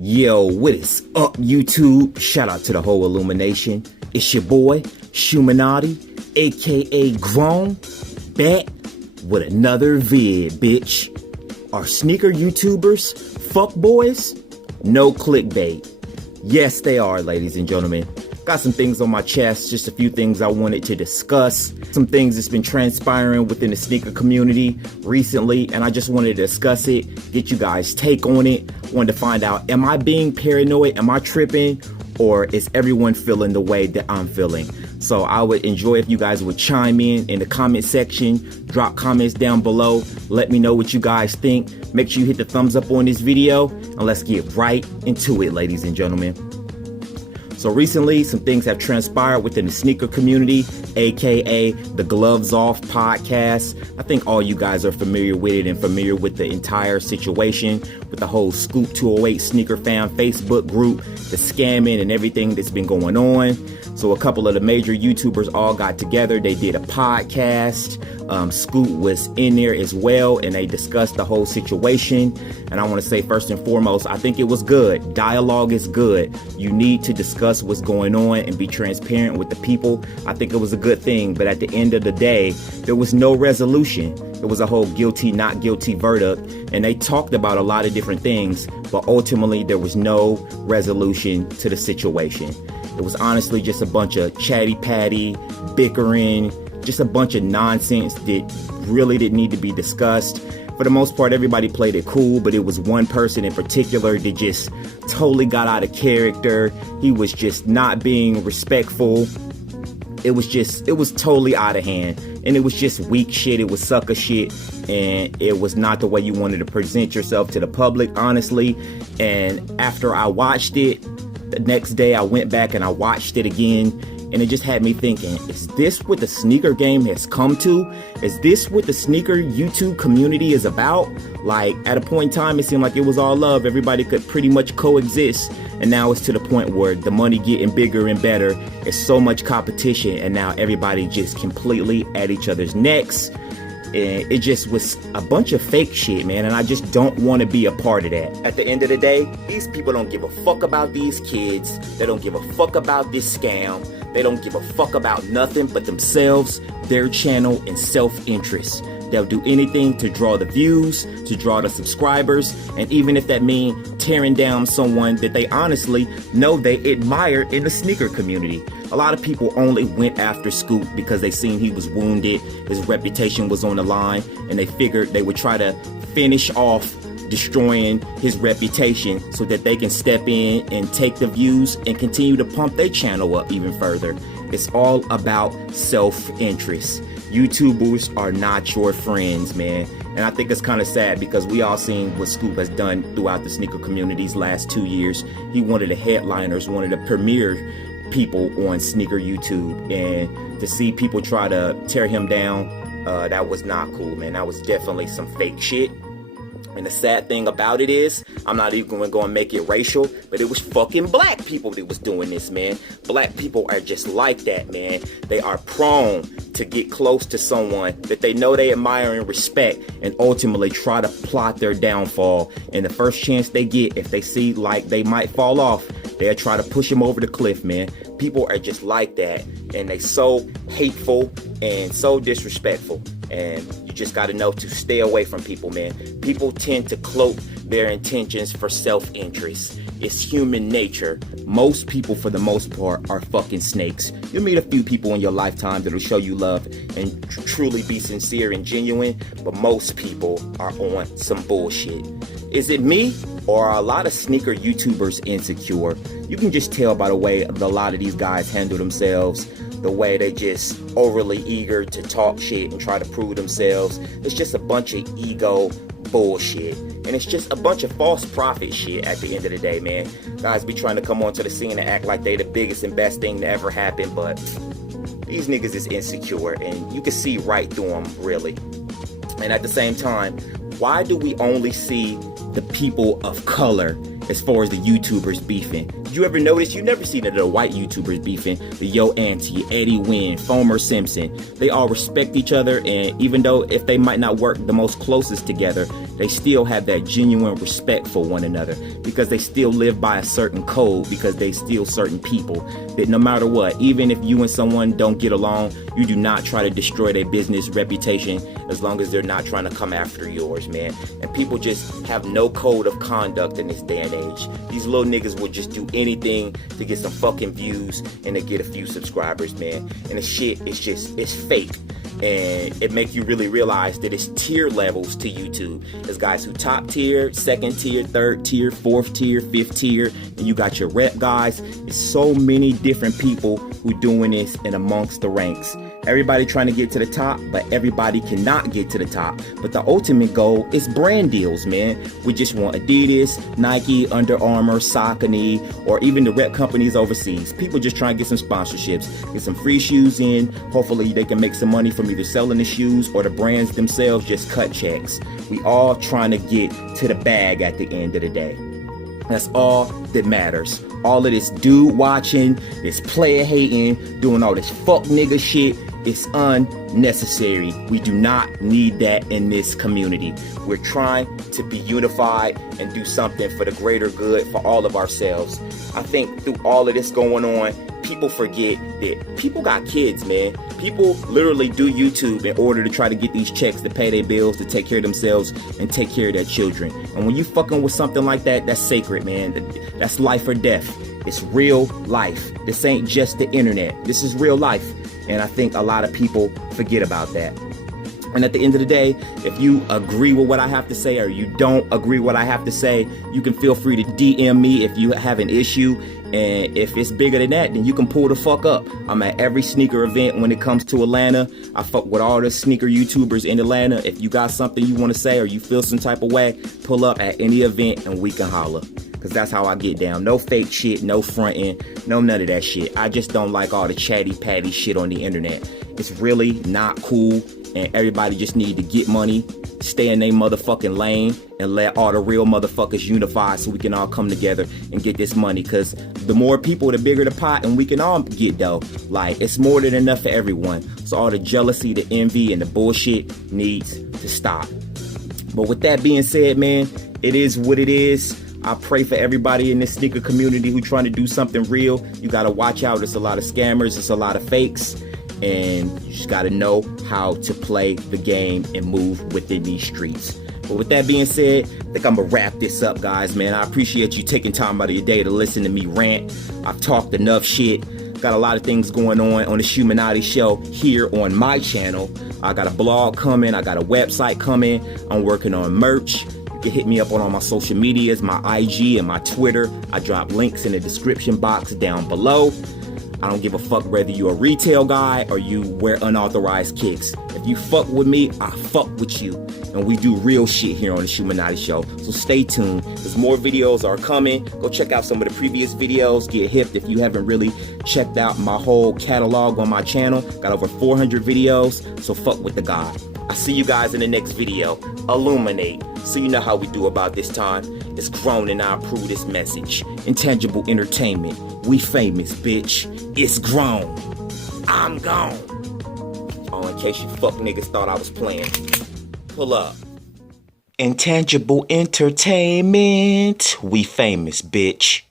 Yo, what is up, YouTube? Shout out to the whole Illumination. It's your boy, Shoemanati, aka Grown, back with another vid, bitch. Are sneaker YouTubers fuckboys? No clickbait. Yes, they are, ladies and gentlemen. Got some things on my chest, just a few things I wanted to discuss. Some things that's been transpiring within the sneaker community recently, and I just wanted to discuss it, get you guys' take on it. Wanted to find out, am I being paranoid? Am I tripping? Or is everyone feeling the way that I'm feeling? So I would enjoy if you guys would chime in the comment section, drop comments down below, let me know what you guys think. Make sure you hit the thumbs up on this video, and let's get right into it, ladies and gentlemen. So recently, some things have transpired within the sneaker community, aka the Gloves Off podcast. I think all you guys are familiar with it and familiar with the entire situation with the whole Scoop 208 Sneaker Fan Facebook group, the scamming and everything that's been going on. So a couple of the major YouTubers all got together. They did a podcast. Scoop was in there as well, and they discussed the whole situation. And I want to say, first and foremost, I think it was good. Dialogue is good. You need to discuss what's going on and be transparent with the people. I think it was a good thing. But at the end of the day, there was no resolution. It was a whole guilty, not guilty verdict. And they talked about a lot of different things, but ultimately there was no resolution to the situation. It was honestly just a bunch of chatty patty, bickering, just a bunch of nonsense that really didn't need to be discussed. For the most part, everybody played it cool, but it was one person in particular that just totally got out of character. He was just not being respectful. It was totally out of hand. And it was just weak shit. It was sucker shit. And it was not the way you wanted to present yourself to the public, honestly. And after I watched it, the next day I went back and I watched it again, and it just had me thinking, is this what the sneaker game has come to? Is this what the sneaker YouTube community is about? Like, at a point in time, it seemed like it was all love. Everybody could pretty much coexist. And now it's to the point where the money getting bigger and better. It's so much competition, and now everybody just completely at each other's necks. And it just was a bunch of fake shit, man, and I just don't want to be a part of that. At the end of the day, these people don't give a fuck about these kids. They don't give a fuck about this scam. They don't give a fuck about nothing but themselves, their channel, and self-interest. They'll do anything to draw the views, to draw the subscribers, and even if that means tearing down someone that they honestly know they admire in the sneaker community. A lot of people only went after Scoop because they seen he was wounded, his reputation was on the line, and they figured they would try to finish off destroying his reputation so that they can step in and take the views and continue to pump their channel up even further. It's all about self-interest. YouTubers are not your friends, man. And I think it's kind of sad because we all seen what Scoop has done throughout the sneaker community's last 2 years. He wanted the headliners, wanted the premier people on sneaker YouTube, and to see people try to tear him down, that was not cool, man. That was definitely some fake shit. And the sad thing about it is, I'm not even going to go and make it racial, but it was fucking black people that was doing this, man. Black people are just like that, man. They are prone to get close to someone that they know they admire and respect, and ultimately try to plot their downfall. And the first chance they get, if they see like they might fall off, they'll try to push them over the cliff, man. People are just like that, and they so hateful and so disrespectful. And you just got to know to stay away from people, man. People tend to cloak their intentions for self-interest. It's human nature. Most people, for the most part, are fucking snakes. You'll meet a few people in your lifetime that'll show you love and truly be sincere and genuine, but most people are on some bullshit. Is it me, or are a lot of sneaker YouTubers insecure? You can just tell by the way a lot of these guys handle themselves, the way they just overly eager to talk shit and try to prove themselves. It's just a bunch of ego bullshit. And it's just a bunch of false prophet shit at the end of the day, man. Guys be trying to come onto the scene and act like they the biggest and best thing to ever happen, but these niggas is insecure, and you can see right through them, really. And at the same time, why do we only see the people of color as far as the YouTubers beefing? Did you ever notice? You never seen the white YouTubers beefing. The Yo Auntie, Eddie Wynn, Fomer Simpson. They all respect each other, and even though if they might not work the most closest together, they still have that genuine respect for one another, because they still live by a certain code, because they still certain people that no matter what, even if you and someone don't get along, you do not try to destroy their business reputation as long as they're not trying to come after yours, man. And people just have no code of conduct in this day and age. These little niggas will just do anything to get some fucking views and to get a few subscribers, man. And the shit is just, it's fake. And it makes you really realize that it's tier levels to YouTube. There's guys who top tier, second tier, third tier, fourth tier, fifth tier, and you got your rep guys. It's so many different people who doing this in amongst the ranks. Everybody trying to get to the top, but everybody cannot get to the top. But the ultimate goal is brand deals, man. We just want Adidas, Nike, Under Armour, Saucony, or even the rep companies overseas. People just trying to get some sponsorships, get some free shoes in. Hopefully they can make some money from either selling the shoes or the brands themselves just cut checks. We all trying to get to the bag at the end of the day. That's all that matters. All of this dude watching, this player hating, doing all this fuck nigga shit, it's unnecessary. We do not need that in this community. We're trying to be unified and do something for the greater good for all of ourselves. I think through all of this going on, people forget that people got kids, man. People literally do YouTube in order to try to get these checks to pay their bills, to take care of themselves and take care of their children. And when you fucking with something like that, that's sacred, man. That's life or death. It's real life. This ain't just the internet. This is real life. And I think a lot of people forget about that. And at the end of the day, if you agree with what I have to say or you don't agree with what I have to say, you can feel free to DM me if you have an issue. And if it's bigger than that, then you can pull the fuck up. I'm at every sneaker event when it comes to Atlanta. I fuck with all the sneaker YouTubers in Atlanta. If you got something you want to say or you feel some type of way, pull up at any event and we can holler. Because that's how I get down. No fake shit, no fronting, no none of that shit. I just don't like all the chatty patty shit on the internet. It's really not cool. And everybody just need to get money, stay in their motherfucking lane, and let all the real motherfuckers unify so we can all come together and get this money. Because the more people, the bigger the pot, and we can all get though. Like, it's more than enough for everyone. So all the jealousy, the envy, and the bullshit needs to stop. But with that being said, man, it is what it is. I pray for everybody in this sneaker community who trying to do something real. You got to watch out. There's a lot of scammers. There's a lot of fakes. And you just got to know how to play the game and move within these streets. But with that being said, I think I'm going to wrap this up, guys, man. I appreciate you taking time out of your day to listen to me rant. I've talked enough shit. Got a lot of things going on the Shoemanati show here on my channel. I got a blog coming. I got a website coming. I'm working on merch. You can hit me up on all my social medias, my IG and my Twitter. I drop links in the description box down below. I don't give a fuck whether you're a retail guy or you wear unauthorized kicks. If you fuck with me, I fuck with you. And we do real shit here on the Shoemanati show. So stay tuned. There's more videos are coming. Go check out some of the previous videos. Get hipped if you haven't really checked out my whole catalog on my channel. Got over 400 videos. So fuck with the guy. I'll see you guys in the next video. Illuminate. So you know how we do about this time. It's grown and I approve this message. Intangible entertainment. We famous, bitch. It's grown. I'm gone. Oh, in case you fuck niggas thought I was playing. Pull up. Intangible entertainment. We famous, bitch.